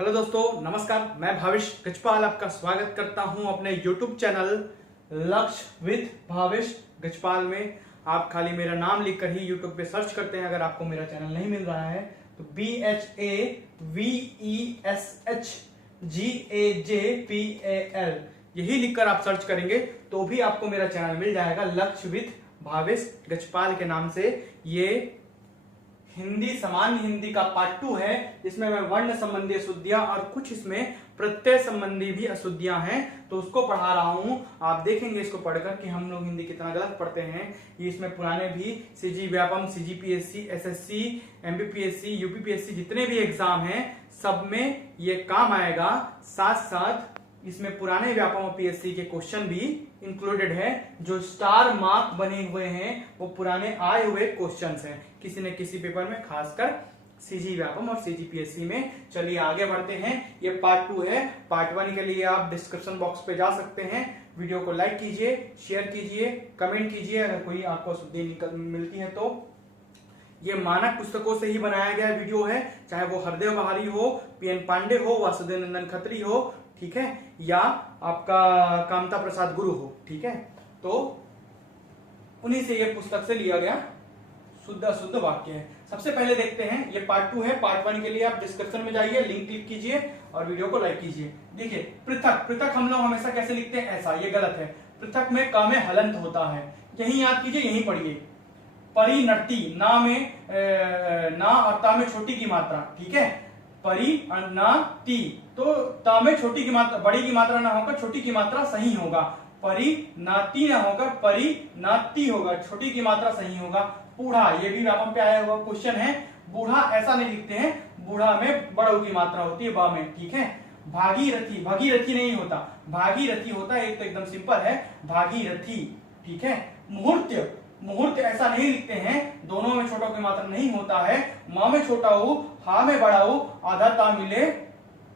Hello दोस्तों, नमस्कार। मैं भावेश गजपाल आपका स्वागत करता हूं अपने YouTube चैनल लक्ष्य विद भावेश गजपाल में। आप खाली मेरा नाम लिखकर ही YouTube पे सर्च करते हैं। अगर आपको मेरा चैनल नहीं मिल रहा है तो BHAVESHGAJPAL यही लिखकर आप सर्च करेंगे तो भी आपको मेरा चैनल मिल जाएगा, लक्ष्य विद भावेश गजपाल के नाम से। ये हिंदी सामान्य हिंदी का पार्ट 2 है, जिसमें मैं वर्ण संबंधी अशुद्धियां और कुछ इसमें प्रत्यय संबंधी भी अशुद्धियां हैं तो उसको पढ़ा रहा हूं। आप देखेंगे इसको पढ़कर कि हम लोग हिंदी कितना गलत पढ़ते हैं। ये इसमें पुराने भी CG Vyapam, CGPSC, SSC, MPPSC, UPPSC जितने भी एग्जाम हैं सब में ये काम आएगा। साथ साथ इसमें पुराने व्यापम और PSC के क्वेश्चन भी इंक्लूडेड है। जो स्टार मार्क बने हुए हैं वो पुराने आए हुए क्वेश्चंस हैं किसी न किसी पेपर में, खासकर CG व्यापम और CGPSC में। चलिए आगे बढ़ते हैं। ये पार्ट 2 है। पार्ट 1 के लिए आप डिस्क्रिप्शन बॉक्स पे जा सकते हैं। वीडियो को लाइक कीजिए, शेयर कीजिए, कमेंट कीजिए अगर कोई आपको अशुद्धि मिलती है तो। ये मानक पुस्तकों से ही बनाया गया वीडियो है, चाहे वो हरदेव बहारी हो, PN पांडे हो, वासुदेव नंदन खत्री हो, ठीक है, या आपका कामता प्रसाद गुरु हो, ठीक है। तो उन्हीं से ये पुस्तक से लिया गया शुद्ध अशुद्ध वाक्य है। सबसे पहले देखते हैं, ये पार्ट 2 है। पार्ट 1 के लिए आप डिस्क्रिप्शन में जाइए, लिंक क्लिक कीजिए और वीडियो को लाइक कीजिए। देखिए पृथक, पृथक हम लोग हमेशा कैसे लिखते हैं, ऐसा, ये गलत है। पृथक में क में हलंत होता है, यही याद कीजिए, यही पढ़िए। परिणति, ना में ना और ता में छोटी की मात्रा, ठीक है। परिणति तो ता में छोटी की मात्रा, बड़ी की मात्रा ना होकर छोटी की मात्रा सही होगा। परिणति ना होकर परिणति होगा, छोटी की मात्रा सही होगा। बूढ़ा, ये भी व्यापम पे आया हुआ क्वेश्चन है। बूढ़ा ऐसा नहीं लिखते हैं, बूढ़ा में बड़ों की मात्रा होती है, बा में, ठीक है। भागीरथी, भगीरथी नहीं होता, भागीरथी होता है। एक तो एकदम सिंपल है, भागीरथी, ठीक है। मुहूर्त, मुहूर्त ऐसा नहीं लिखते हैं, दोनों में छोटा की मात्रा नहीं होता है। माँ में छोटा हो, हा में बड़ा हो, आधा ता मिले,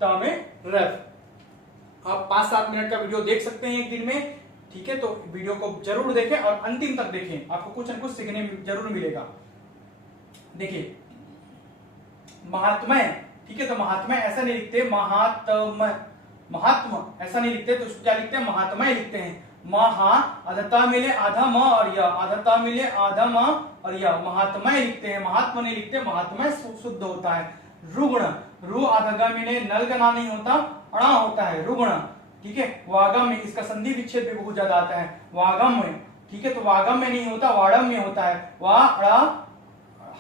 ता में रफ। आप 5-7 मिनट का वीडियो देख सकते हैं एक दिन में, ठीक है। तो वीडियो को जरूर देखें और अंतिम तक देखें, आपको कुछ न कुछ सीखने जरूर मिलेगा। देखिए महात्मा, ठीक है, तो महात्मा ऐसा नहीं लिखते, महात्मा, महात्मा ऐसा नहीं लिखते, तो क्या लिखते हैं, महात्मा लिखते हैं। महा आधा मिले आधा म और या, आधा मिले आधा म और या, महात्मा लिखते हैं, महात्मा नहीं लिखते, महात्मा शुद्ध होता है। रुग्ण, रु आधा मिले, नल का नाम नहीं होता, अणा होता है, रुग्ण, ठीक है। वागम में इसका संधि विच्छेद भी बहुत ज्यादा आता है, वागम में, ठीक है, तो वागम में नहीं होता, वाड़म में होता है। वा अड़ा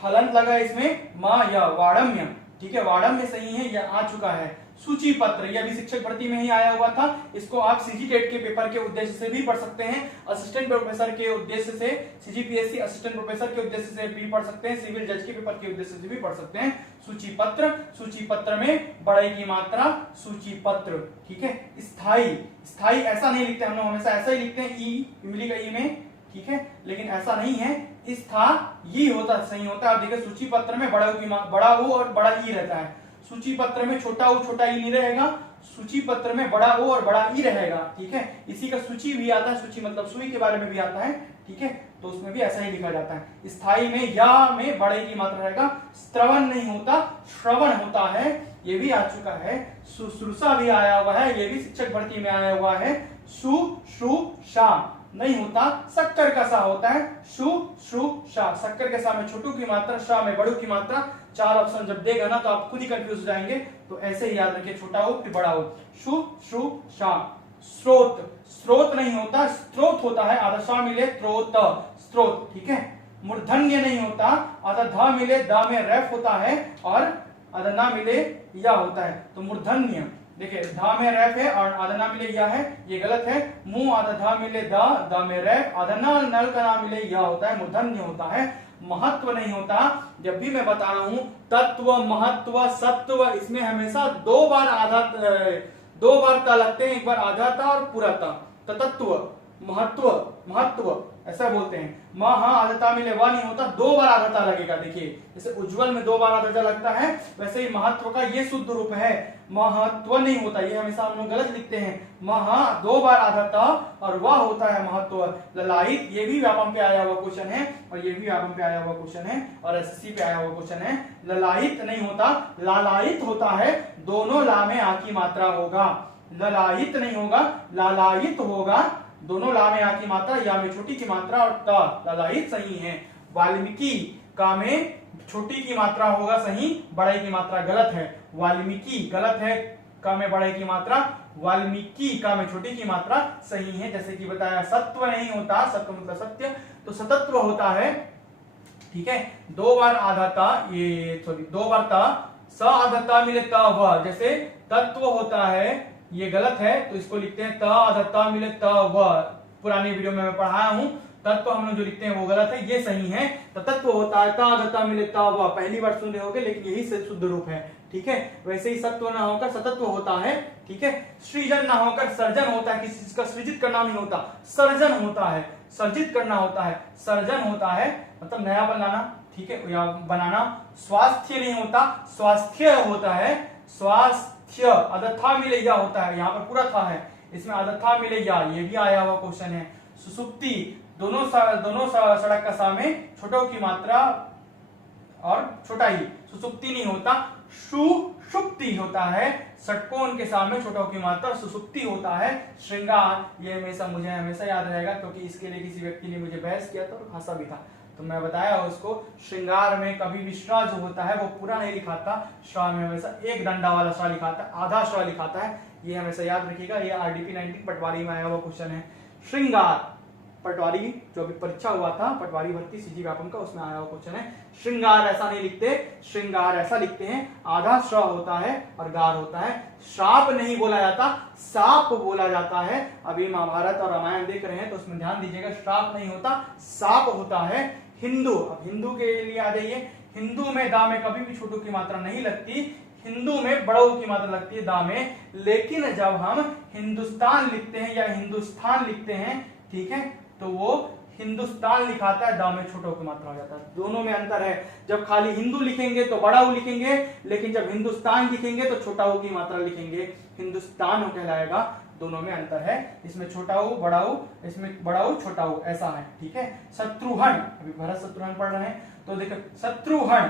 हलंत लगा इसमें, मा या, वाड़म्य, ठीक है, वाड़म में सही है, यह आ चुका है। सूची पत्र, यह भी शिक्षक भर्ती में ही आया हुआ था। इसको आप CG टेट के पेपर के उद्देश्य से भी पढ़ सकते हैं, असिस्टेंट प्रोफेसर के उद्देश्य से, CGPSC असिस्टेंट प्रोफेसर के उद्देश्य से भी पढ़ सकते हैं, सिविल जज के पेपर के उद्देश्य से भी पढ़ सकते हैं। सूची पत्र, सूची पत्र में बड़ाई की मात्रा, सूची पत्र, ठीक है। स्थाई, स्थाई ऐसा नहीं लिखते हम लोग, हमेशा ऐसा ही लिखते हैं, ई, इमली का ई में, ठीक है, लेकिन ऐसा नहीं है, स्था ये होता सही होता है। आप देखिए सूची पत्र में बड़ा ऊ और बड़ा ई रहता है, सूची पत्र में छोटा ऊ छोटा ई नहीं रहेगा, सूची पत्र में बड़ा ओ और बड़ा ई रहेगा, ठीक है। इसी का सूची भी आता है, सूची मतलब सुई के बारे में भी आता है, ठीक है, तो उसमें भी ऐसा ही लिखा जाता है। स्थाई में या में बड़े की मात्रा रहेगा। श्रवण नहीं होता, श्रवण होता है, ये भी आ चुका है। शुश्रूषा भी आया हुआ है, ये भी शिक्षक भर्ती में आया हुआ है। शुश्रूषा नहीं होता, शक्कर का सा होता है, शुश्रूषा, शक्कर के सा में छोटू की मात्रा, शाह में बड़ू की मात्रा। 4 ऑप्शन जब देगा ना तो आप खुद ही कंफ्यूज हो जाएंगे, तो ऐसे ही याद रखिए, छोटा हो फिर बड़ा हो, शुश्रूषा। स्रोत, स्रोत नहीं होता, स्त्रोत होता है, आधा सा मिले त्रोत, स्त्रोत, ठीक है। मूर्धन्य नहीं होता, आधा धा मिले दा में रेफ होता है और आधा ना मिले या होता है, तो मूर्धन्य। देखिए धा में रेफ है और आधा ना मिले या है, ये गलत है। मुंह आधा धा मिले दा, दा में रेफ, आधा ना नल का नाम मिले या होता है, मूर्धन्य होता है। महत्व नहीं होता, जब भी मैं बता रहा हूं तत्व, महत्व, सत्व, इसमें हमेशा 2 बार ता लगते हैं, एक बार आधा ता और पूरा ता। तत्व, महत्व, महत्व ऐसा बोलते हैं। महा आधता मिले व नहीं होता, 2 बार आधता लगेगा। देखिए जैसे उज्जवल में 2 बार आधता लगता है, वैसे ही महत्व का ये शुद्ध रूप है, महत्व नहीं होता। ये हमेशा हम लोग गलत लिखते हैं। महा 2 बार आधता और वह होता है महत्व। ललायित ये भी व्यापम पे आया हुआ क्वेश्चन है और ये भी व्यापम पे आया हुआ क्वेश्चन है और एसएससी पे आया हुआ क्वेश्चन है। ललायित नहीं होता, लालायित होता है। दोनों ला में आ की मात्रा होगा, ललायित नहीं होगा, लालायित होगा। दोनों ला में आ की मात्रा, या में छोटी की मात्रा और त, ललायित सही है। वाल्मीकि का में छोटी की मात्रा होगा सही, बड़े की मात्रा गलत है। वाल्मीकि गलत है, का में बड़े की मात्रा, वाल्मीकि का में छोटी की मात्रा सही है। जैसे कि बताया सत्व नहीं होता, सत्व मतलब सत्य, तो सतत्व होता है। ठीक है, 2 बार आधाता, ये सॉरी 2 बार ता, स आधाता मिले त व, जैसे तत्व होता है, ये गलत है तो इसको लिखते हैं त आधाता मिले त व। पुरानी वीडियो में मैं पढ़ाया हूं, तत्व हम लोग जो लिखते हैं वो गलत है, ये सही है। तो तत्व होता है त आधाता मिले त व, पहली बार सुन रहे होगे लेकिन यही से शुद्ध रूप है। ठीक है, वैसे ही सत्व ना होकर सतत्व होता है। ठीक है, सृजन ना होकर सर्जन होता है, किसी चीज का सृजित करना नहीं होता, सर्जन होता है, सर्जित करना होता है, सर्जन होता है मतलब नया बनाना। ठीक है, या बनाना। स्वास्थ्य नहीं होता, स्वास्थ्य होता है, स्वास्थ्य अदथा मिलैया होता है, यहाँ पर पूरा था है, इसमें अदथा मिलैया, ये भी आया हुआ क्वेश्चन है। सुसुप्ति, दोनों सड़क का सा में छोटों की मात्रा और छोटा ही, सुसुप्ति नहीं होता, सुषुप्ति होता है। षटकोण के सामने छोटों की मात्रा, सुसुप्ति होता है। श्रृंगार, ये हमेशा मुझे हमेशा याद रहेगा क्योंकि इसके लिए किसी व्यक्ति ने मुझे बहस किया था और हंसा भी था, तो मैं बताया उसको। श्रृंगार में कभी भी श्रा जो होता है वो पूरा नहीं लिखाता, श्रा में हमेशा एक डंडा वाला श्रा लिखाता है, आधा श्रा लिखाता है, ये हमेशा याद रखिएगा। ये आरडीपी 19 पटवारी में आया हुआ क्वेश्चन है। श्रृंगार, पटवारी जो अभी परीक्षा हुआ था, पटवारी भर्ती सीजी व्यापम का, उसमें आया हुआ क्वेश्चन है। श्रृंगार ऐसा नहीं लिखते, श्रृंगार ऐसा लिखते हैं, आधा श्र होता है और गार होता है। श्राप नहीं बोला जाता, साप बोला जाता है। अभी महाभारत और रामायण देख रहे हैं तो उसमें ध्यान दीजिएगा, श्राप नहीं होता, साप होता है। हिंदू, अब हिंदू के लिए आ जाइए। हिंदू में दा में कभी भी छोटू की मात्रा नहीं लगती, हिंदू में बड़ों की मात्रा लगती है दा में। लेकिन जब हम हिंदुस्तान लिखते हैं या हिंदुस्तान लिखते हैं, ठीक है, तो वो हिंदुस्तान लिखाता है, दा में छोटों की मात्रा हो जाता है। दोनों में अंतर है, जब खाली हिंदू लिखेंगे तो बड़ा ऊ लिखेंगे, लेकिन जब हिंदुस्तान लिखेंगे तो छोटा ऊ की मात्रा लिखेंगे, हिंदुस्तान कहलाएगा। दोनों में अंतर है, इसमें छोटा ऊ बड़ा ऊ, इसमें बड़ा ऊ छोटा ऊ, ऐसा है। ठीक है, शत्रुघ्न, अभी भरत शत्रुघ्न पढ़ रहे हैं तो देखो शत्रुघ्न,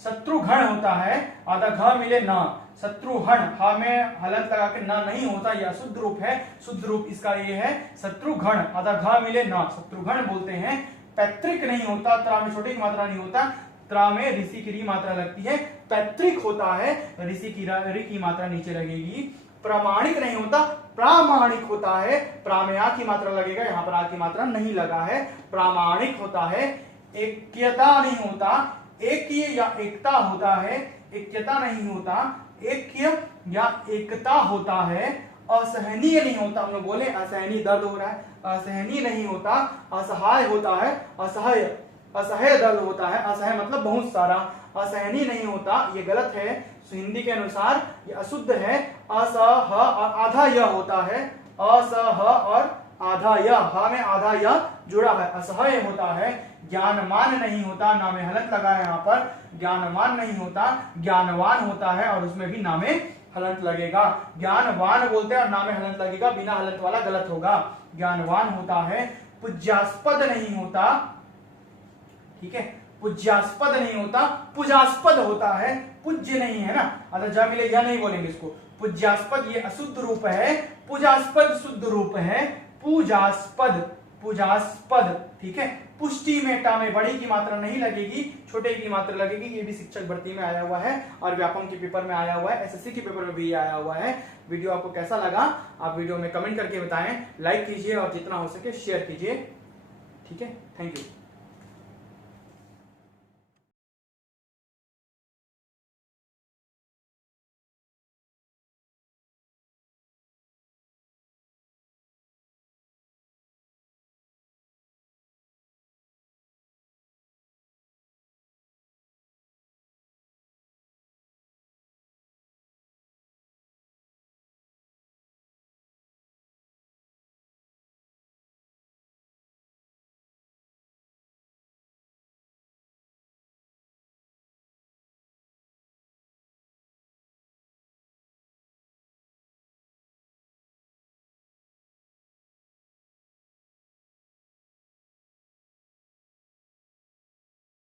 शत्रुघ्न होता है, आधा घ मिले ना, शत्रुघ्न, हा में हलंत लगा के ना नहीं होता, यह शुद्ध रूप है। शुद्ध रूप इसका ये है शत्रुघ्न, आधा घ मिले ना, शत्रुघ्न बोलते हैं। पैतृक नहीं होता, त्रा में छोटी की मात्रा नहीं होता, त्रा में ऋषि की री मात्रा लगती है। पैतृक होता है, ऋषि की री की मात्रा नीचे लगेगी। प्रामाणिक नहीं होता, प्रामाणिक होता है, प्रा में आ की मात्रा लगेगा, यहाँ पर आ की मात्रा नहीं लगा है, प्रामाणिक होता है। ऐक्यता नहीं होता, ऐक्य या एकता होता है, ऐक्यता नहीं होता, ऐक्य या एकता होता है। असहनीय नहीं होता, हम लोग बोले असहनीय दर्द हो रहा है, असहनीय नहीं होता, असहाय होता है, असहाय, असहाय दर्द होता है, असहाय मतलब बहुत सारा, असहनीय नहीं होता, ये गलत है। हिंदी के अनुसार ये अशुद्ध है। असह और आधा य होता है, असह और आधा य, हा में आधा य जुड़ा है, असहाय होता है। ज्ञानमान नहीं होता, नामे हलंत लगा है यहाँ पर, ज्ञानमान नहीं होता, ज्ञानवान होता है और उसमें भी नामे हलंत लगेगा। ज्ञानवान बोलते हैं और नामे हलंत लगेगा, बिना हलंत वाला गलत होगा। ज्ञानवान होता है। पूज्यास्पद नहीं होता, ठीक है, पूज्यास्पद नहीं होता, पूजास्पद होता है, पूज्य नहीं है ना, अतः जा मिले या नहीं बोलेंगे इसको। पूज्यास्पद ये अशुद्ध रूप है, पूजास्पद शुद्ध रूप है, पूजास्पद, पूजास्पद। ठीक है, पुष्टि में टा में बड़ी की मात्रा नहीं लगेगी, छोटे की मात्रा लगेगी। ये भी शिक्षक भर्ती में आया हुआ है और व्यापम के पेपर में आया हुआ है, एसएससी के पेपर में भी आया हुआ है। वीडियो आपको कैसा लगा आप वीडियो में कमेंट करके बताएं, लाइक कीजिए और जितना हो सके शेयर कीजिए। ठीक है, थैंक यू।